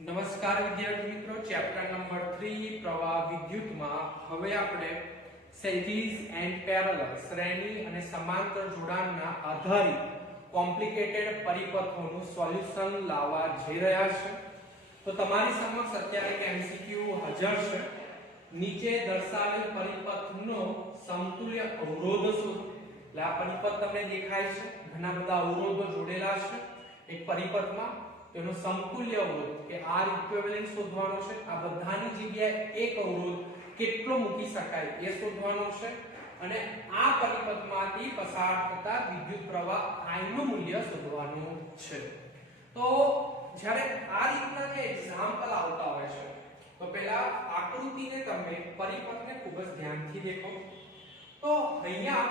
નમસ્કાર વિદ્યાર્થી મિત્રો, ચેપ્ટર નંબર 3 પ્રવાહ વિદ્યુતમાં હવે આપણે સિરીઝ એન્ડ પેરેલલ શ્રેણી અને સમાંતર જોડાણના આધારિત કોમ્પ્લિકેટેડ પરિપથોનું સોલ્યુશન લાવવા જઈ રહ્યા છે. તો તમારી સમક્ષ અત્યારે એક એમસીક્યુ હાજર છે. નીચે દર્શાવેલ પરિપથનો સમતુલ્ય અવરોધ શોધો. એટલે આ પરિપથ તમને દેખાય છે, ઘણા બધા અવરોધો જોડેલા છે એક પરિપથમાં. તેનો સમતુલ્ય અવરોધ કે આર ઇક્વિવેલન્ટ શોધવાનો છે. આ બધાની જગ્યાએ એક અવરોધ કેટલો મૂકી શકાય એ શોધવાનો છે અને આ પરિપથમાંથી પસાર થતા વિદ્યુત પ્રવાહ I નું મૂલ્ય શોધવાનું છે. તો જ્યારે આ રીતના જે એક્ઝામ્પલ આવતા હોય છે તો પહેલા આકૃતિને તમે પરિપથને ખૂબ જ ધ્યાનથી દેખો. તો અહીંયા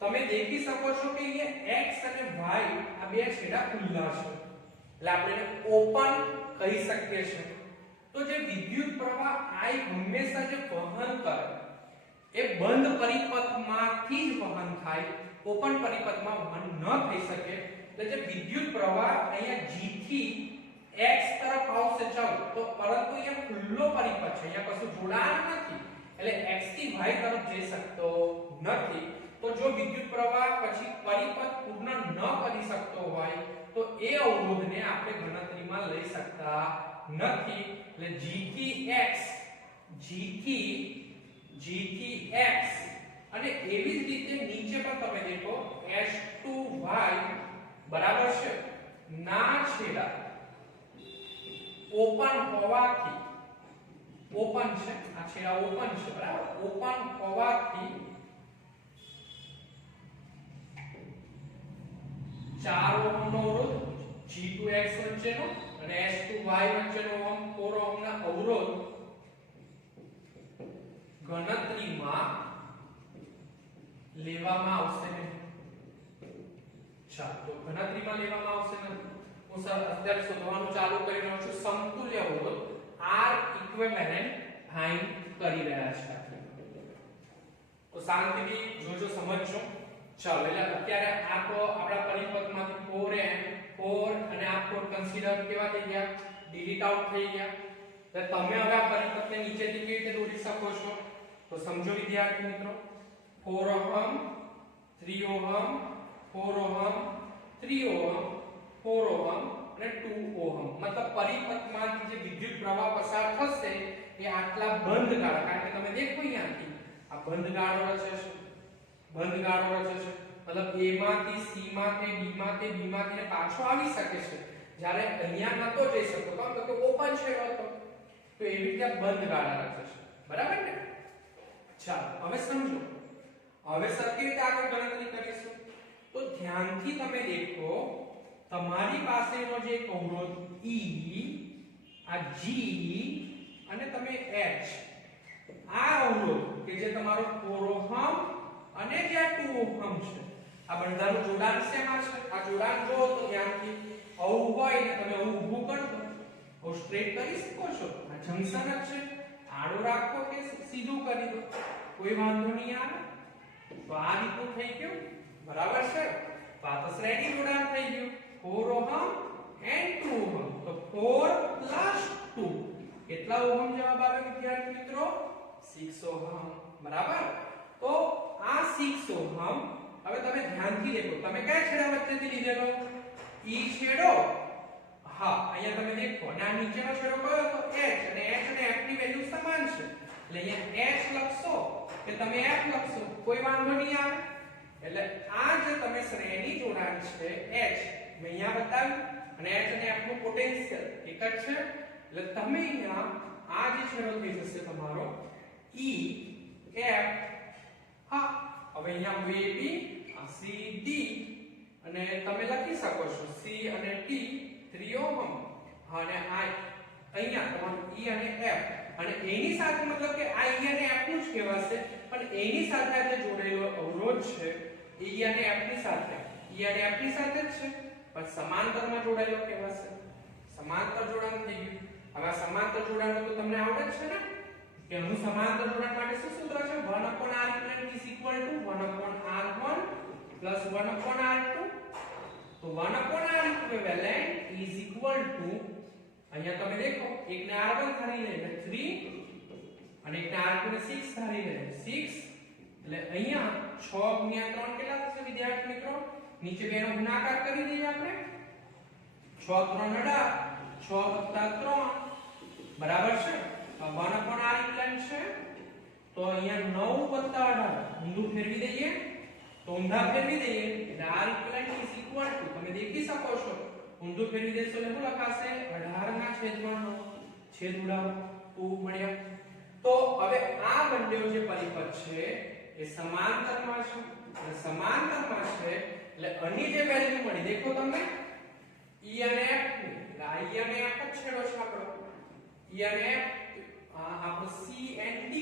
તમે દેખી શકો છો કે અહીંયા x અને y આ બે છેડા ખુલ્લા છે, એટલે આપણે ઓપન કહી શકીએ છીએ. તો જે વિદ્યુત પ્રવાહ I હંમેશા જે વહન કરે એ બંધ પરિપથમાંથી જ વહન થાય, ઓપન પરિપથમાં વહન ન થઈ શકે. એટલે જે વિદ્યુત પ્રવાહ અહીંયા G થી x તરફ આવશે ચાલો તો, પરંતુ અહીંયા ખુલ્લો પરિપથ છે, અહીંયા કશું જોડાણ નથી, એટલે x થી y તરફ જઈ શકતો નથી. તો જો વિદ્યુત પ્રવાહ પછી પરિપથ પૂર્ણ ન કરી શકતો હોય તો એ અવરોધને આપણે ગણતરીમાં લઈ શકતા નથી. એટલે G થી x અને એવી જ રીતે નીચે પણ તમે દેખો S2y બરાબર છે ના છેડા ઓપન હોવાથી, ઓપન છે આ છેડા ઓપન છે બરાબર, ઓપન હોવાથી 4 ઓહમનો અવરોધ G2x વચ્ચેનો અને S2y વચ્ચેનો 4 ઓહમના અવરોધ ગણતરીમાં લેવામાં આવશે નહીં. ચાલો તો ગણતરીમાં લેવામાં આવશે નહીં. હું અત્યારે શોધવાનું ચાલુ કરી રહ્યો છું. સમતુલ્ય અવરોધ R ઇક્વિવેલન્ટ ફાઇન્ડ કરી રહ્યા છે. તો શાંતિથી જોજો, સમજજો. ચાલો એટલે અત્યારે આ તો આપણા પરિપથમાંથી 4 અને આ 4 કન્સિડર કેવા થઈ ગયા, ડિલીટ આઉટ થઈ ગયા. તો તમે હવે આ પરિપથને નીચેથી કેવી રીતે દોરી શકો છો તો સમજો વિદ્યાર્થી મિત્રો. 4 ohm 3 ohm 4 ohm 3 ohm 4 ohm અને 2 ઓહમ, મતલબ પરિપથમાંથી જે વિદ્યુત પ્રવાહ પસાર થશે એ આટલા બંધ ગાળા, કારણ કે તમે દેખો અહીંયાથી આ બંધ ગાળો રચે છે, બંધ ગાળો રચે છે, મતલબ A માંથી C માંથી D માંથી B માંથી પાછો આવી શકે છે. જ્યારે અહીંયા નતો જઈ શકતો તો કે ઓપન છેડો હતો, તો એવી રીતે બંધ ગાળા રચે છે. બરાબર ને? ચાલો હવે સમજો. હવે સરખી રીતે આગળ ગણતરી કરીશું. તો ધ્યાનથી તમે દેખો, તમારી પાસેનો જે અવરોધ E, આ G અને તમે H, આ અવરોધ કે જે તમારો 4 ઓહમ અને જે આ 2 ઓહમ છે, આ બધાનું જોડાણ શેમાં છે? આ જોડાણ જો તો ધ્યાનથી આવું હોય ને તમે આવું ઊભું કરી દો, આવું સ્ટ્રેટ કરી શકો છો. આ જંકશન જ છે, આડું રાખો કે સીધું કરી દો, કોઈ વાંધો નહીં આવે. તો આ રીતનું થઈ ગયું, બરાબર છે. તો આ તો શ્રેણી જોડાણ થઈ ગયું, 4 ઓહમ and 2 ઓહમ. તો 4 + 2 કેટલા ઓહમ જવાબ આવે વિદ્યાર્થી મિત્રો? 6 ઓહમ. બરાબર. તો આ 6 ઓહમ હવે તમે ધ્યાનથી દેખો, તમે કયા છેડા વચ્ચેથી લીધેલો? E છેડો. હા અહીંયા તમે દેખો, અને આ નીચેનો છેડો કયો હતો? H, અને H અને F ની વેલ્યુ સમાન છે, એટલે અહીંયા H લખશો કે તમે F લખશો, કોઈ વાંધો નહીં આવે. એટલે આ જે તમે શ્રેણી જોડાણ છે H મેં અહીંયા બતાવ્યું, અને H અને F નું પોટેન્શિયલ એક જ છે, એટલે તમે અહીંયા આ જે છેડો થઈ જશે તમારો E F. હા હવે અહીંયા AB, CD અને તમે લખી શકો છો C અને T 3 ઓહમ. હા અને આ અહીંયા તમારું E અને F, અને એની સાથે મતલબ કે આ E અને F નું જ કહેવાશે, પણ એની સાથે આ જે જોડેલો અવરોધ છે E અને F ની સાથે, E અને F ની સાથે જ છે, પણ સમાંતરમાં જોડાયેલો કહેવાશે. સમાંતર જોડાણ થઈ ગયું. હવે આ સમાંતર જોડાણ તો તમને આવડે જ છે ને કે હું સમાંતર જોડાણ માટે શું સૂત્ર છે? 1/r equivalent = 1/r1 + 1/r2. તો 1/r equivalent = અહીંયા તમે દેખો એકને r1 ધારી લે એટલે 3 અને એકને r2 ને 6 ધારી લે 6 એટલે અહીંયા 6 ગુણ્યા 3 કેટલા થશે વિદ્યાર્થી મિત્રો? નીચે બેનો ગુણાકાર કરી દઈએ આપણે 6 3 18 6 3 બરાબર છે 1 upon r equivalent છે તો અહીંયા 9 18 ઊંધું ફેરવી દઈએ તો ઊંધા ફેરવી દઈએ એટલે r equivalent is equal to તમે દેખી શકો છો ઊંધું ફેરવી દેશો એટલે શું લખાશે 18 ના છેદમાં 9 છેદ ઉડાવો 2 મળ્યા તો હવે આ બંને જે પરિપથ છે એ સમાંતરમાં છે એટલે સમાંતરમાં છે એટલે અહીં જે વેલ્યુ મળી દેખો તમે e અને f એટલે i અને f જ છેડો છે આપણો e અને f આપણો c and d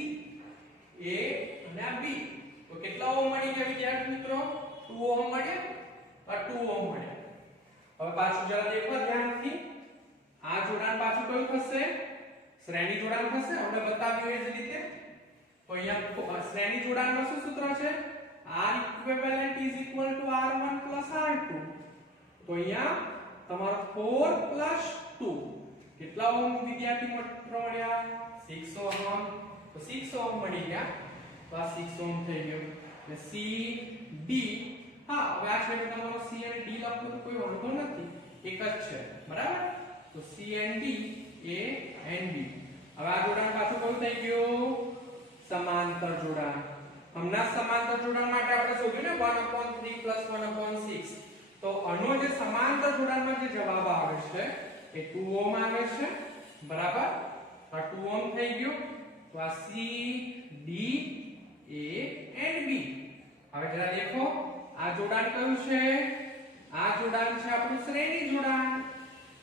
a અને b તો કેટલા ઓહમ મળી ગયા વિદ્યાર્થી મિત્રો 2 ઓહમ મળ્યા 2 ઓહમ મળ્યા હવે પાછું જરા દેખો ધ્યાનથી આ જોડાણ પાછું કયું થશે શ્રેણી જોડાણ થશે આપણે બતાવ્યું એ જ રીતે તો અહીંયા શ્રેણી જોડાણમાં શું સૂત્ર છે r equivalent is equal to r1 plus r2 તો અહીંયા તમારો 4 plus 2 કેટલા ઓહમ વિદ્યાર્થી મિત્રો મળ્યા 6 ઓહમ તો 6 ઓહમ મળી ગયા તો આ 6 ઓહમ થઈ ગયો એટલે c d હા હવે આ છે તમારો c અને d લખો તો કોઈ વાંધો નથી એક જ છે બરાબર તો c and d a and b હવે આ જોડાણ પાછું કયું થઈ ગયું સમાંતર જોડાણ હમણાં સમાંતર જોડાણ માટે આપણે શોધ્યું ને 1/3 + 1/6 તો આનો જે સમાંતર જોડાણમાં જે જવાબ આવે છે એ 2 ઓહમ આવે છે બરાબર આ 2 ઓહમ થઈ ગયું તો આ c d a and b હવે જરા દેખો આ જોડાણ કયું છે આ જોડાણ છે આપણું શ્રેણી જોડાણ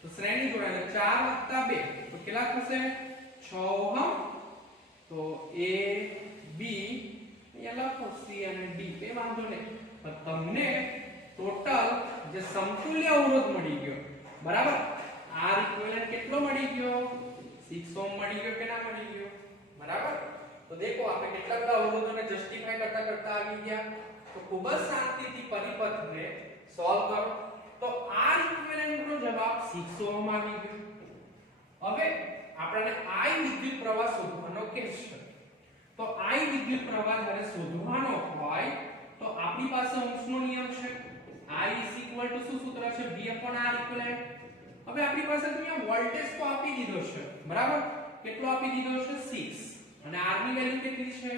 તો શ્રેણી જોડાણ એટલે 4 + 2 તો કેટલા થશે 6 ઓહમ તો a b અહીંયા લખો c અને d બે વાંધો નહીં પણ તમને ટોટલ જે સમતુલ્ય અવરોધ મળી ગયો બરાબર r ઇક્વિવેલન્ટ કેટલો મળી ગયો 6 ઓહમ મળી ગયો કે ના મળી ગયો બરાબર તો દેખો આપણે કેટલા બધા અવરોધોને જસ્ટિફાઈ કરતા આવી ગયા તો ખૂબ જ શાંતિથી પરિપથને સોલ્વ કરો તો r ઇક્વિવેલન્ટ નો જવાબ 6 ઓહમ આવી ગયો હવે આપણને I વિદ્યુત પ્રવાહ શોધવાનો કે છે તો I વિદ્યુત પ્રવાહ જ્યારે શોધવાનો હોય તો આપણી પાસે ઓહ્મનો નિયમ છે I શું સૂત્ર છે V r equivalent હવે આપણી પાસે અહીંયા વોલ્ટેજ તો આપી દીધો છે બરાબર કેટલો આપી દીધો છે 6 અને r ની વેલ્યુ કેટલી છે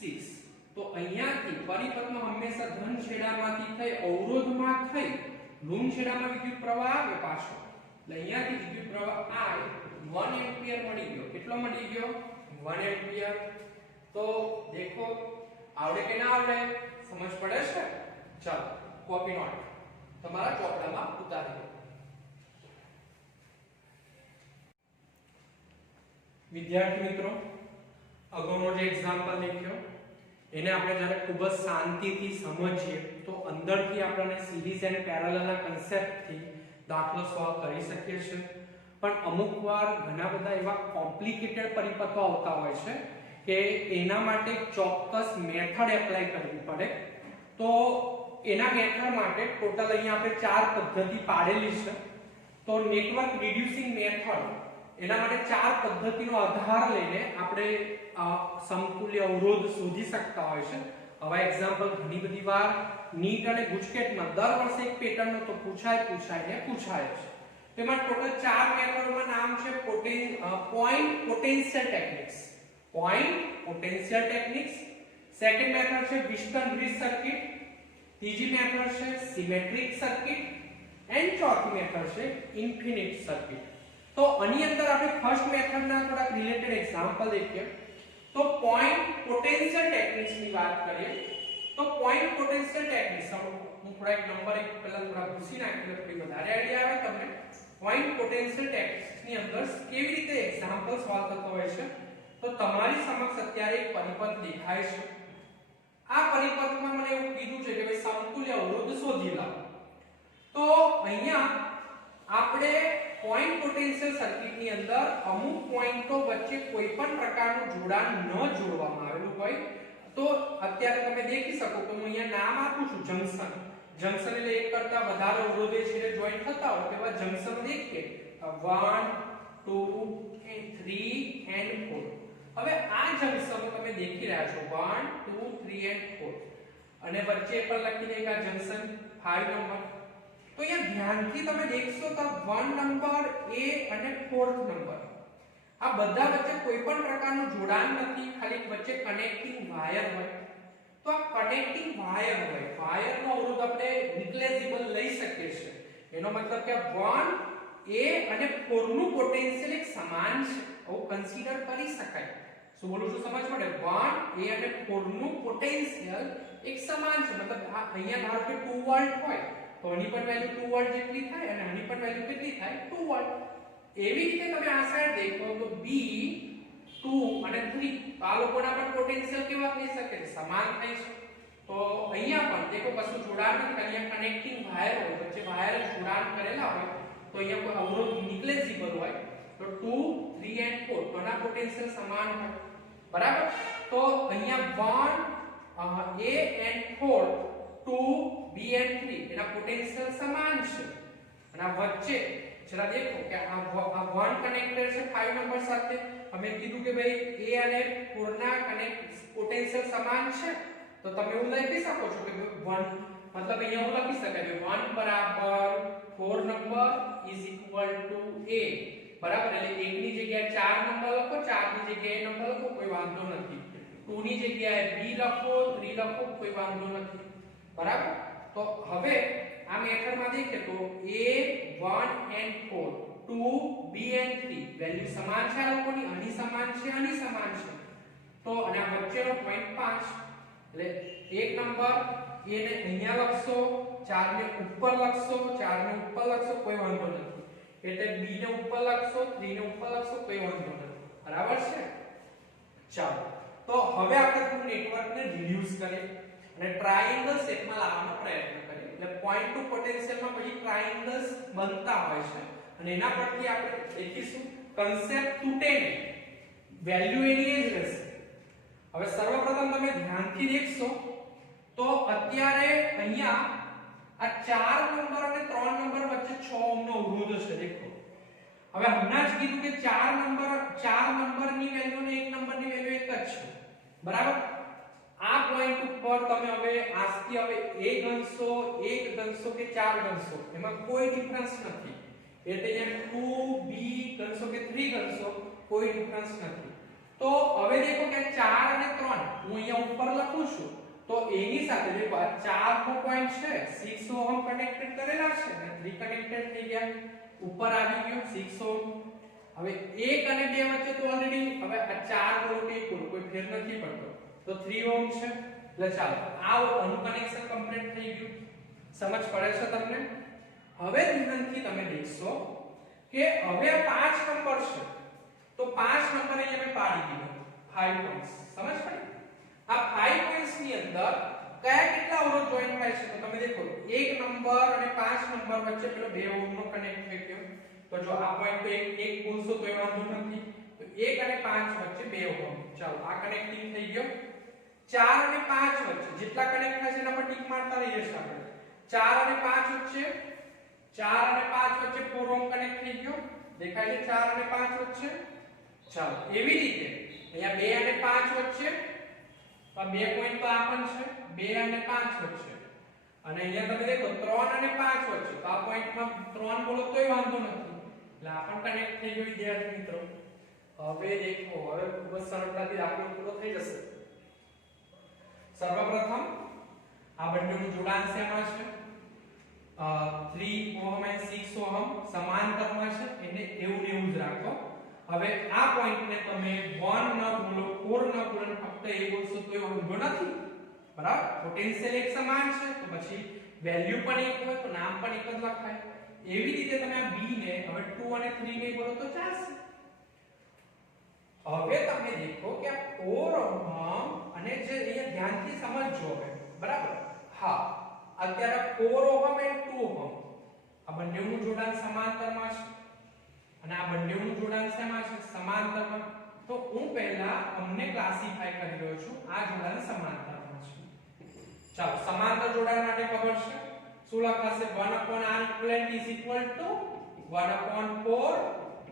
6 તો અહીંયાથી પરિપથમાં હંમેશા ધન છેડામાંથી થઈ અવરોધમાં થઈ ઋણ છેડામાં વિદ્યુત પ્રવાહ આવે પાછો એટલે અહીંયાથી વિદ્યુત પ્રવાહ I 1 એમ્પિયર મળી ગયો કેટલો મળી ગયો 1 એમ્પિયર તો દેખો આવડે કે ના આવડે સમજ પડે છે ચાલો કોપી નોટ તમારા ચોપડામાં ઉતારી દો વિદ્યાર્થી મિત્રો અગાઉનો જે એક્ઝામ્પલ લખ્યો એને આપણે જ્યારે ખૂબ જ શાંતિથી સમજીએ તો અંદરથી આપણને સિરીઝ એન્ડ પેરેલલના કન્સેપ્ટથી દાખલો સોલ્વ કરી શકીએ છીએ પણ અમુકવાર ઘણા બધા એવા કોમ્પ્લિકેટેડ પરિપથો આવતા હોય છે કે એના માટે ચોક્કસ મેથડ એપ્લાય કરવી પડે તો એના મેથડ માટે ટોટલ અહીંયા આપણે 4 પદ્ધતિ પાડેલી છે તો નેટવર્ક રિડ્યુસિંગ મેથડ એના માટે 4 પદ્ધતિનો આધાર લઈને આપણે સમતુલ્ય અવરોધ શોધી શકતા હોય છે હવે એક્ઝામ્પલ ઘણી બધી વાર નીટ અને ગુજકેટમાં દર વર્ષે એક પેટર્નનો તો પૂછાય છે તેમાં ટોટલ 4 મેથડમાં નામ છે point potential techniques second method છે વિસ્ટન બ્રિજ સર્કિટ ત્રીજી મેથડ છે સિમેટ્રિક સર્કિટ એન્ડ ચોથી મેથડ છે ઇન્ફિનિટ સર્કિટ તો આની અંદર આપણે ફર્સ્ટ મેથડના થોડા રિલેટેડ એક્ઝામ્પલ देखिए તો પોઈન્ટ પોટેન્શિયલ ટેકનિક્સ ની વાત કરીએ તો પોઈન્ટ પોટેન્શિયલ ટેકનિક્સ હું થોડા એક નંબર એક પહેલા થોડા ભૂસી નાખીને થોડી વધારે આઈડિયા આવે તમને પોઈન્ટ પોટેન્શિયલ ટેકનિક્સ ની અંદર કેવી રીતે એક્ઝામ્પલ સોલ્વ થતો હોય છે તો તમારી સમક્ષ અત્યારે એક પરિપથ દેખાય છે આ પરિપથમાં મને એવું કીધું છે કે ભાઈ સમતુલ્ય અવરોધ શોધી લાવો તો અહીંયા આપણે પોઈન્ટ પોટેન્શિયલ સર્કિટ ની અંદર અમુક પોઈન્ટો વચ્ચે કોઈ પણ પ્રકારનું જોડાણ ન જોડવામાં આવેલું હોય તો અત્યારે તમે દેખી શકો તો હું અહીંયા નામ આપું છું જંકશન એટલે એક કરતા વધારે અવરોધો છે જે જોઈન્ટ થતા હોય તેવા જંકશન દેખીએ 1 2 3 and 4. હવે આ જંકશનો તમે દેખી રહ્યા છો 1 2 3 and 4 અને વચ્ચે પણ લખી દે કે આ જંકશન 5 નંબર. તો અહીંયા ધ્યાનથી તમે દેખશો તો 1 નંબર A અને 4th નંબર આ બધા વચ્ચે કોઈ પણ પ્રકારનું જોડાણ નથી, ખાલી વચ્ચે કનેક્ટિંગ વાયર હોય. તો આ કનેક્ટિંગ વાયર હોય, વાયરનો અવરોધ આપણે નિગ્લેજિબલ લઈ શકીએ છીએ. એનો મતલબ કે 1 A અને 4 નું પોટેન્શિયલ એક સમાન છે, આવું કન્સિડર કરી શકાય. શું બોલું છું સમજ પડે? 1 A અને 4 નું પોટેન્શિયલ એક સમાન છે, મતલબ આ અહીંયા ધારો કે 2 વોલ્ટ હોય તો આની પણ વેલ્યુ 2 વોલ્ટ જેટલી થાય અને આની પણ વેલ્યુ કેટલી થાય? 2 વોલ્ટ. એવી રીતે તમે આ સાઈડ દેખો તો B 2 અને 3 આ લોકોના પણ પોટેન્શિયલ કેવા થઈ શકે છે? સમાન થાય છે. તો અહીંયા પણ દેખો કશું જોડાણ નથી, અહીંયા કનેક્ટિંગ વાયર હોય, વચ્ચે વાયર જોડાણ કરેલા હોય તો અહીંયા કોઈ અવરોધ નિગ્લેજિબલ હોય તો 2 3 and 4 તો આના પોટેન્શિયલ સમાન હોય. બરાબર? તો અહીંયા 1 A and 4 2 B and 3 એના પોટેન્શિયલ સમાન છે. અને આ વચ્ચે જરા દેખો કે આ 1 કનેક્ટેડ છે 5 નંબર સાથે. અમે કીધું કે ભાઈ A અને 4 ના કનેક્ટ પોટેન્શિયલ સમાન છે તો તમે એવું લખી શકો છો કે 1 મતલબ અહીંયા એવું લખી શકાય કે 1 બરાબર 4 number is equal to A. બરાબર? એટલે 1 ની જગ્યાએ 4 નંબર લખો, 4 ની જગ્યાએ નંબર લખો, કોઈ વાંધો નથી. 2 ની જગ્યાએ B લખો, 3 લખો, કોઈ વાંધો નથી. બરાબર? તો હવે આ મેથડમાં દેખે તો A 1 and 4 2 B and 3 value સમાન છે આ લોકોની, આની સમાન છે, આની સમાન છે. તો અને આ વચ્ચેનો પોઈન્ટ 5 એટલે એક નંબર A ને અહીંયા લખશો, 4 ને ઉપર લખશો, 4 ને ઉપર લખશો, કોઈ વાંધો નથી. એટલે B ને ઉપર લખશો, 3 ને ઉપર લખશો, કોઈ વાંધો નથી. બરાબર છે? ચાલો તો હવે આપણે થોડું નેટવર્કને રિડ્યુસ કરીએ અને ટ્રાયેંગલ શેપમાં લાવવાનો પ્રયત્ન કરીએ. એટલે પોઈન્ટ ટુ પોટેન્શિયલમાં પછી ટ્રાયેંગલ્સ બનતા હોય છે અને એના પરથી આપણે દેખીશું કન્સેપ્ટ તૂટે નહીં, વેલ્યુ એની એ જ રહેશે. હવે સર્વપ્રથમ તમે ધ્યાનથી દેખશો તો અત્યારે અહીંયા આ 4 નંબર અને 3 નંબર વચ્ચે 6 ઓહ્મનો અવરોધ છે. દેખો હવે હમણાં જ કીધું કે 4 નંબરની વેલ્યુ અને 1 નંબરની વેલ્યુ એક જ છે. બરાબર? આ પોઈન્ટ ઉપર તમે હવે આજથી હવે a ગણશો, 1 ગણશો કે 4 ગણશો એમાં કોઈ ડિફરન્સ નથી. એટલે અહીંયા 2 b ગણશો કે 3 ગણશો કોઈ ડિફરન્સ નથી. તો હવે દેખો કે 4 અને 3 હું અહીંયા ઉપર લખું છું તો એની સાથે દેખો આ 4 નો પોઈન્ટ છે 6 ઓહમ કનેક્ટેડ કરેલા છે અને 3 કનેક્ટેડ થઈ ગયા, ઉપર આવી ગયો 6 ઓહમ. હવે 1 અને 2 વચ્ચે તો ઓલરેડી હવે આ 4 બોલો કે 1 બોલો કોઈ ફેર નથી પડતો તો 3 ઓહમ છે. એટલે ચાલો આ આનું કનેક્શન કમ્પ્લીટ થઈ ગયું. સમજ પડે છે તમને? હવે ધ્યાનથી તમે દેખશો કે હવે આ 5 નંબર છે તો 5 નંબર અહીંયા મેં પાડી દીધો 5 પોઈન્ટ્સ. સમજ પડી? આ 5 પોઈન્ટ્સ ની અંદર કયા કેટલા અવરોધ જોઈન થાય છે તો તમે દેખો 1 નંબર અને 5 નંબર વચ્ચે પેલો 2 ઓહમ નો કનેક્ટ થઈ ગયો. તો જો આ પોઈન્ટ તો એક બોલશો તો એ વાંધો નથી. તો 1 અને 5 વચ્ચે 2 ઓહમ. ચાલો આ કનેક્ટિંગ થઈ ગયો. 4 અને 5 વચ્ચે જેટલા કનેક્ટ થાય છે એના પર ટીક મારતા રહીએ છીએ આપણે. 4 અને 5 વચ્ચે 4 અને 5 વચ્ચે 4 ઓહમ કનેક્ટ થઈ ગયો. દેખાય છે 4 અને 5 વચ્ચે. ચાલો એવી રીતે અહીંયા 2 અને 5 વચ્ચે તો આ 2 પોઈન્ટ તો આ પણ છે 2 અને 5 વચ્ચે. અને અહીંયા તમે દેખો 3 અને 5 વચ્ચે તો આ પોઈન્ટમાં 3 બોલો તોય વાંધો નથી. એટલે આ પણ કનેક્ટ થઈ ગયો વિદ્યાર્થી મિત્રો. હવે દેખો હવે ખૂબ જ સરળતાથી દાખલો પૂરો થઈ જશે. સર્વપ્રથમ આ બંનેનું જોડાણ શેમાં છે? 3 ઓહમ અને 6 ઓહમ સમાંતરમાં છે, એને એવું ને એવું જ રાખો. હવે આ પોઈન્ટને તમે 1 ન બોલો 4 ન બોલો ફક્ત એ બોલશો તો એ વાંધો નથી. બરાબર? પોટેન્શિયલ એક સમાન છે તો પછી વેલ્યુ પણ એક હોય તો નામ પણ એક જ લખાય. એવી રીતે તમે આ b ને હવે 2 અને 3 ને બોલો તો ચાલશે. હવે તમે દેખો કે આ 4 ઓહમ અને જે અહીંયા ધ્યાનથી સમજજો હવે. બરાબર? હા અત્યારે 4 ઓહમ અને 2 ઓહમ આ બંનેનું જોડાણ સમાંતરમાં છે અને આ બંનેનું જોડાણ શેમાં છે? સમાંતરમાં. તો હું પહેલા અમને ક્લાસિફાય કરી રહ્યો છું આ જોડાણ સમાંતરમાં છે. ચાલો સમાંતર જોડાણ માટે ખબર છે શું લખાશે 1/r equivalent is equal to 1/4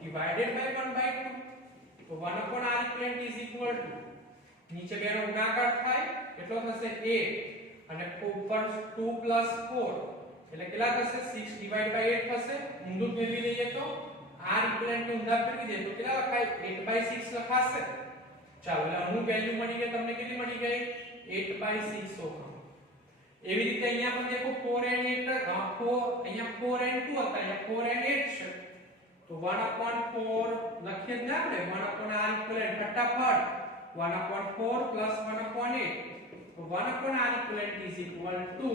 divided by 1/2. તો 1/r equivalent is equal to નીચે બેનો ગુણાકાર થાય કેટલો થશે 8 અને ઉપર 2 + 4 એટલે કેટલા થશે 6 divided by 8 થશે. ઊંધું ફેરવી લઈએ તો r equivalent ને ઊંધા ફેરવી દે તો કેટલા લખાય 8/6 લખાશે. ચાલો એટલે અમુક વેલ્યુ મળી ગઈ તમને. કેટલી મળી ગઈ 8/6 ઓહમ. એવી રીતે અહીંયા પણ દેખો 4 and 8 અહીંયા 4 and 2 હતા અહીંયા 4 and 8 છે તો 1/4 લખીએ જ ને આપણે 1/r equivalent ફટાફટ 1/4 plus 1/8 so 1/r equivalent is equal to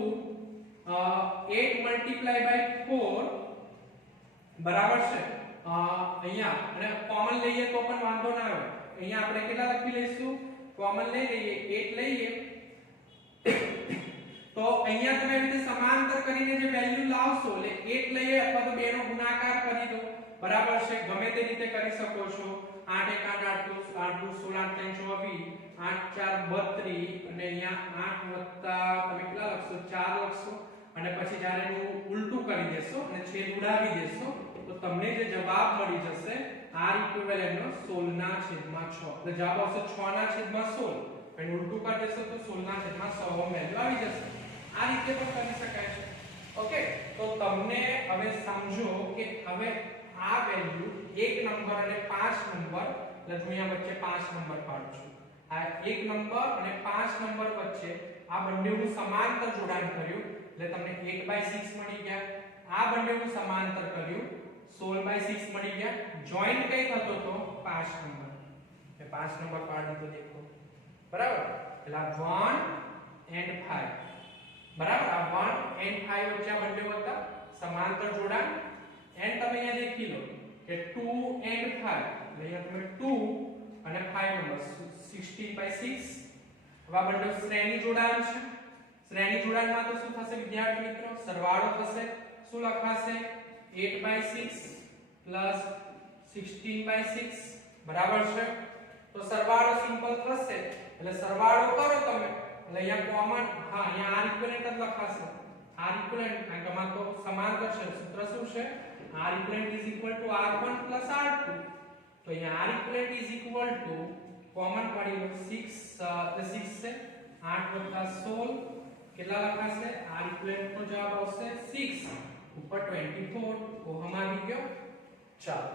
8 multiplied by 4 બરાબર છે અહીંયા અને કોમન લઈએ તો પણ વાંધો ના આવે. અહીંયા આપણે કેટલા લખી લઈશું કોમન લઈ લઈએ 8 લઈએ તો અહીંયા તમે એ રીતે સમાંતર કરીને જે વેલ્યુ લાવશો એટલે 8 લઈએ અથવા તો બેનો ગુણાકાર કરી દો બરાબર છે. ગમે તે રીતે કરી શકો છો. 8 * 1 8 + 2 8 = 16 8 * 4 32 અને અહીંયા 8 વત્તા તમે કેટલા લખશો 4 લખશો અને પછી જ્યારે એનું ઉલટું કરી દેશો અને છેદ ઉડાવી દેશો તો તમને જે જવાબ મળી જશે r equivalent નો 16/6 એટલે જવાબ આવશે 6/16 અને ઉલટું કરી દેશો તો 16/100 વેલ્યુ આવી જશે. આ રીતે પણ કરી શકાય છે. ઓકે તો તમને હવે સમજો કે હવે આ વેલ્યુ 1 નંબર અને 5 નંબર એટલે હું અહીંયા વચ્ચે 5 નંબર પાડું છું. આ 1 નંબર અને 5 નંબર વચ્ચે આ બંનેનું સમાંતર જોડાણ કર્યું એટલે તમને 8/6 મળી ગયા. આ બંનેનું સમાંતર કર્યું 16/6 મળી ગયા. જોઈન્ટ કઈ થતો તો 5 નંબર. એ 5 નંબર પાડી તો દેખો બરાબર એટલે 1 and 5 બરાબર. આ 1 and 5 વચ્ચે આ બંને હતા સમાંતર જોડાણ. એન્ડ તમે અહીંયા દેખી લો કે 2 and 5 એટલે અહીંયા તમે 2 અને 5 નંબર 16/6 હવે આ બંને શ્રેણી જોડાણ છે. શ્રેણી જોડાણમાં તો શું થશે વિદ્યાર્થી મિત્રો સરવાળો થશે. શું લખાશે 8/6 plus 16/6 બરાબર છે. તો સરવાળો સિમ્પલ થશે એટલે સરવાળો કરો તમે એટલે અહીંયા કોમન હા અહીંયા r equivalent જ લખાશે. r equivalent કારણ કે આમાં તો સમાંતર છે. સૂત્ર શું છે r equivalent is equal to r1 plus r2 તો અહીંયા r equivalent is equal to common કાઢી લો 6 એટલે 6 છે 8 + 16 કેટલા લખાશે r equivalent નો જવાબ આવશે 6 ઉપર 24 ઓહમ આવી ગયો. ચાલો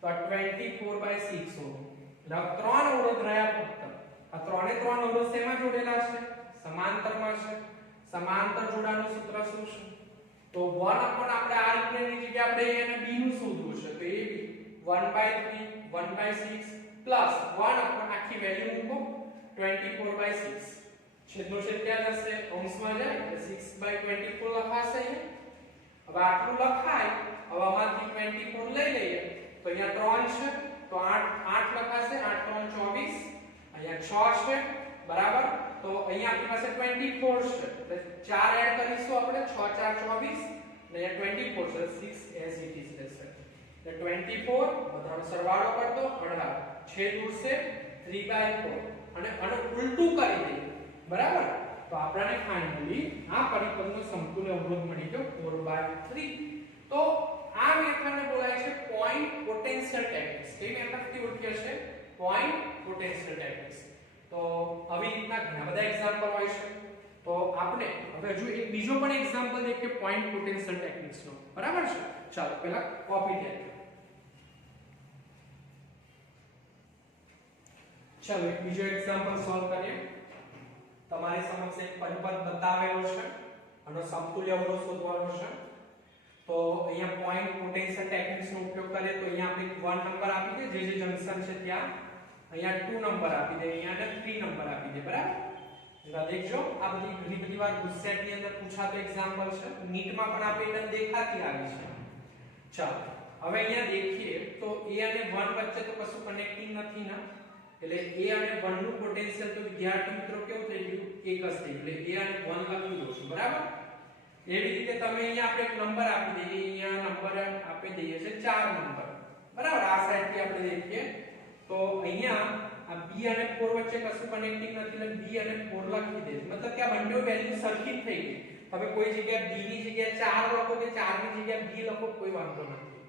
તો 24/6 ઓહમ એટલે ત્રણ અવરોધ રહ્યા ફક્ત. આ ત્રણે ત્રણ અવરોધ શેમાં જોડેલા છે સમાંતરમાં છે. સમાંતર જોડાણનું સૂત્ર શું છે તો 1 આપણે r equivalent ની જગ્યાએ આપણે a અને b નું શોધવું છે તો a 1/3 1/6 પ્લસ 1 આખી વેલ્યુ મૂકો 24/6 છેદનો છેદ ક્યાં જશે અંશમાં જાય એટલે 6/24 લખાશે. હવે આટલું લખાય હવે આમાંથી 24 લઈ લઈએ તો અહીંયા 3 છે તો 8 લખાશે 8 * 3 = 24 અહીંયા 6 છે બરાબર. તો અહીંયા આપણી પાસે 24 છે એટલે 4 એડ કરીશું આપણે 6 * 4 = 24 અને અહીંયા 24 છે 6 as it is રહેશે એટલે 24 બધાનો સરવાળો કર દો 18 છેદ ઉડશે 3/4 અને આને ઉલટું કરી દઈએ બરાબર. તો આપણને ફાઇનલી આ પરિપથનો સમતુલ્ય અવરોધ મળી ગયો 4/3. તો આ મેથડને બોલાય છે પોઈન્ટ પોટેન્શિયલ ટેકનિક્સ. કઈ મેથડથી ઓળખીએ છે પોઈન્ટ પોટેન્શિયલ ટેકનિક્સ. તો આવી રીતના ઘણા બધા એક્ઝામ્પલ હોય છે. તો આપણે હવે હજુ એક બીજો પણ એક્ઝામ્પલ દેખીએ પોઈન્ટ પોટેન્શિયલ ટેકનિક્સનો બરાબર છે. ચાલો પહેલા કોપી કરીએ. ચાલો એક બીજો એક્ઝામ્પલ સોલ્વ કરીએ. તમારી સમક્ષ એક પરિપથ બતાવેલો છે આનો સમતુલ્ય અવરોધ શોધવાનો છે. તો અહીંયા પોઈન્ટ પોટેન્શિયલ ટેકનિક્સનો ઉપયોગ કરીએ તો અહીંયા આપણે 1 નંબર આપી દે જે જંકશન છે ત્યાં અહીંયા 2 નંબર આપી દે અહીંયા 3 નંબર આપી દે બરાબર. જરા દેખજો આ બધી ઘણી વાર ગુસ્સેટ ની અંદર પૂછાતો એક્ઝામ્પલ છે. નીટમાં પણ આ પેટર્ન દેખાતી આવી છે. ચાલો હવે અહીંયા દેખીએ તો a અને 1 વચ્ચે તો કશું કનેક્ટિંગ નથી ના એટલે a અને 1 નું પોટેન્શિયલ તો વિદ્યાર્થી મિત્રો કેવું થઈ ગયું એક જ થઈ એટલે a અને 1 લખી દો છો બરાબર. એવી રીતે તમે અહીંયા આપણે એક નંબર આપી દઈએ અહીંયા નંબર આપી દઈએ છે 4 નંબર બરાબર. આ સાઈડ થી આપણે દેખીએ તો અહીંયા આ b અને 4 વચ્ચે કશું કનેક્ટિંગ નથી એટલે b અને 4 લખી દે મતલબ કે આ બંને વેલ્યુ સરખી થઈ ગઈ. હવે કોઈ જગ્યાએ b ની જગ્યાએ 4 લખો કે 4 ની જગ્યાએ b લખો કોઈ વાંધો નથી.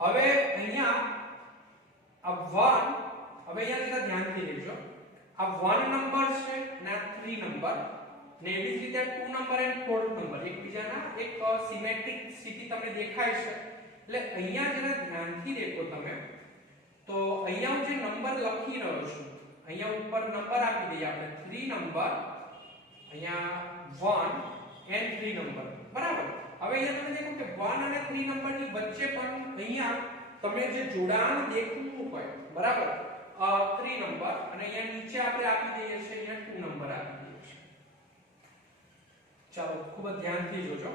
હવે અહીંયા આ 1, હવે અહીંયા જરા ધ્યાનથી લેજો. આ 1 નંબર છે અને આ 3 નંબર ને એવી જ રીતે 2 નંબર અને 4 નંબર એકબીજાના એક સિમેટ્રિક સ્થિતિ તમને દેખાય છે. એટલે અહીંયા જરા ધ્યાનથી દેખો તમે, તો અહીંયા હું જે નંબર લખી રહ્યો છું, અહીંયા ઉપર નંબર આપી દઈએ આપણે 3 નંબર, અહીંયા 1 and 3 નંબર, બરાબર. હવે અહીંયા તમે દેખો કે 1 અને 3 નંબરની વચ્ચે પણ અહીંયા તમને જે જોડાણ દેખવું હોય, બરાબર, 3 નંબર અને અહીંયા નીચે આપણે આપી દઈએ છીએ અહીંયા 2 નંબર આપી દઈએ છીએ. ચાલો ખૂબ જ ધ્યાનથી જોજો.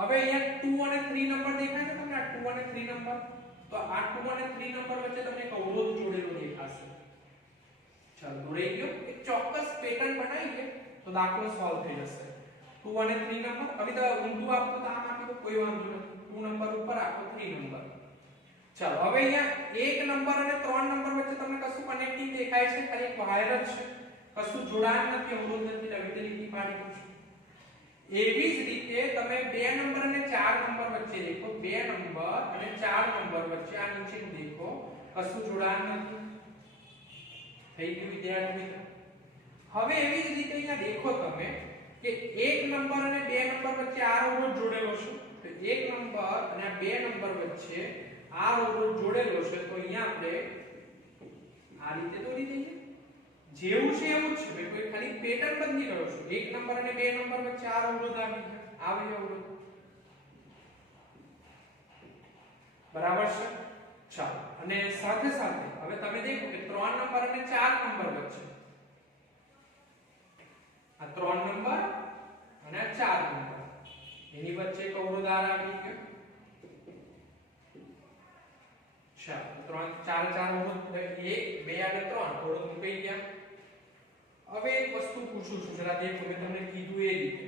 હવે અહીંયા 2 અને 3 નંબર દેખાય છે તમને, આ 2 અને 3 નંબર, તો આ 2 અને 3 નંબર વચ્ચે તમને એક અવરોધ જોડેલો દેખાશે. ચાલો દોરાઈ ગયો. એક ચોક્કસ પેટર્ન બનાવીએ તો દાખલો સોલ્વ થઈ જશે. 2 અને 3 નંબર, હવે તો ઊંધું આપો તો આમ આપી દો કોઈ વાંધો નથી. 2 નંબર ઉપર આપો 3 નંબર. ચાલો હવે અહીંયા 1 નંબર અને 3 નંબર વચ્ચે તમને કશું કનેક્ટિંગ દેખાય છે, ખાલી એક વાયર જ છે, કશું જોડાણ નથી, અવરોધ નથી, એટલે લીટી પાડી દો. એવી જ રીતે તમે 2 નંબર અને 4 નંબર વચ્ચે દેખો, 2 નંબર અને 4 નંબર વચ્ચે આ નીચે દેખો, કશું જોડાણ નથી. થઈ ગયું વિદ્યાર્થી મિત્રો. હવે એવી જ રીતે અહીંયા દેખો તમે કે 1 નંબર અને 2 નંબર વચ્ચે આ અવરોધ જોડેલો છે, તો 1 નંબર અને 2 નંબર વચ્ચે આ અવરોધ જોડેલો છે, તો અહીંયા આપણે આ રીતે દોરી દઈએ. જેવું છે એવું જ છે, ભાઈ કોઈ ખાલી પેટર્ન બદલી રહ્યો છું. 1 નંબર અને 2 નંબર વચ્ચે આ અવરોધ આવી અવરોધ, બરાબર છે. ચાલો, અને સાથે સાથે હવે તમે દેખો કે 3 નંબર અને 4 નંબર વચ્ચે, આ 3 નંબર અને 4 નંબર એની વચ્ચે એક અવરોધ આવી ગયો. ચાલો 3 4 અવરોધ, 1 2 અને 3 અવરોધ મૂકી ગયા. હવે એક વસ્તુ પૂછું છું, જરા દેખો, મેં તમને કીધું એ રીતે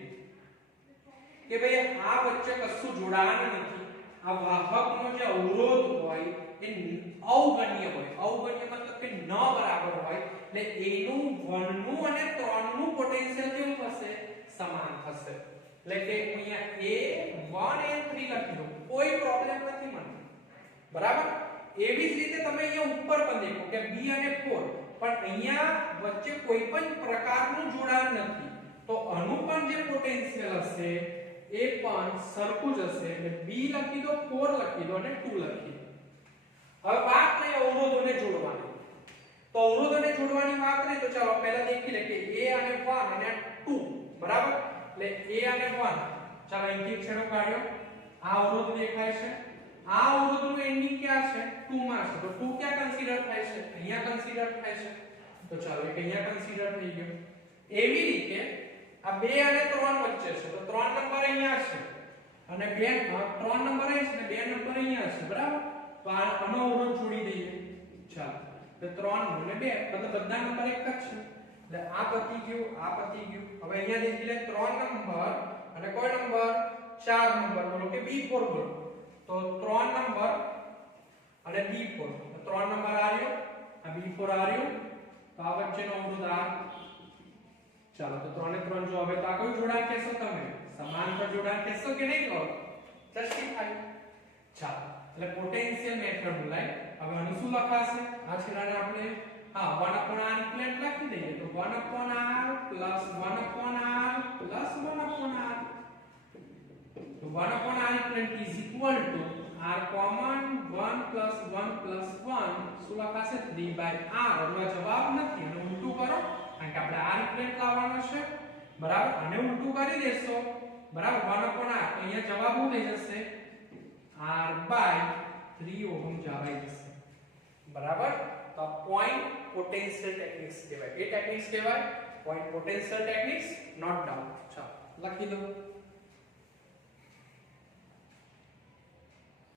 કે ભાઈ આ વચ્ચે કશું જોડાણ નથી. આ વાહકનો જે અવરોધ હોય એ અવગણ્ય હોય. અવગણ્ય મતલબ કે ન બરાબર હોય, એટલે એનું 1 નું અને 3 નું પોટેન્શિયલ કેવું થશે? સમાન થશે. એટલે કે અહીંયા a 1 and 3 લખી દો, કોઈ પ્રોબ્લેમ નથી મને, બરાબર. એવી જ રીતે તમે અહીંયા ઉપર પણ દેખો કે b અને 4, પણ અહીંયા વચ્ચે કોઈ પણ પ્રકારનું જોડાણ નથી, તો આનું પણ જે પોટેન્શિયલ હશે એ પણ સરખું જ હશે. એટલે b લખી દો, 4 લખી દો અને 2 લખી દો. હવે વાત રહી અવરોધોને જોડવાની. તો અવરોધોને જોડવાની વાત રહી તો ચાલો પહેલા દેખી લે કે a અને 1 અને 2, બરાબર. એટલે a અને 1, ચાલો અહીંથી છેડો કાઢ્યો, આ અવરોધ દેખાય છે. આ અવરોધનું એન્ડિંગ ક્યાં છે? 2 માં છે, તો 2 ક્યાં કન્સિડર થાય છે? અહીંયા કન્સિડર થાય છે. તો ચાલો એક અહીંયા કન્સિડર થઈ ગયો. એવી રીતે આ 2 અને 3 વચ્ચે છે, તો 3 નંબર અહીંયા છે અને 3 નંબર અહીં છે ને 2 નંબર અહીંયા છે, બરાબર. તો આનો અવરોધ જોડી દઈએ. ચાલો તો 3 અને 2 મતલબ બધા નંબર એક જ છે, એટલે આ પતી ગયું, આ પતી ગયું. હવે અહીંયા દેખી લે 3 નંબર અને કોઈ નંબર 4 નંબર, બોલો કે B4 બોલો. તો 3 નંબર અને B4, તો 3 નંબર આવ્યો, આ B4 આવ્યો, તો આ વચ્ચેનો અવરોધ આ. ચાલો તો 3 ને 3 જો, હવે તો આ કયું જોડાણ કહેશો તમે? સમાંતર જોડાણ કહેશો કે નહીં કહો? જસ્ટિફાઈ. ચાલો એટલે પોટેન્શિયલ મેથડ બોલાય. હવે આનું શું લખાશે? આ છેડાને આપણે 1/r ઇક્વિવેલન્ટ લખી દઈએ, તો 1/r + 1/r + 1/r. તો 1/r equivalent is equal to r common 1 + 1 + 1 શું લખાશે? 3/r. હવે જવાબ નથી, અને ઉલટું કરો, કારણ કે આપણે r equivalent લાવવાનો છે, બરાબર. અને ઉલટું કરી દેશો, બરાબર, 1/r. અહીંયા જવાબ શું થઈ જશે? r/3 ઓહમ જવાબ આવી જશે, બરાબર. તો આ પોઈન્ટ પોટેન્શિયલ ટેકનિક્સ કહેવાય. એ ટેકનિક્સ કહેવાય point potential techniques, note down. ચાલો લખી દો.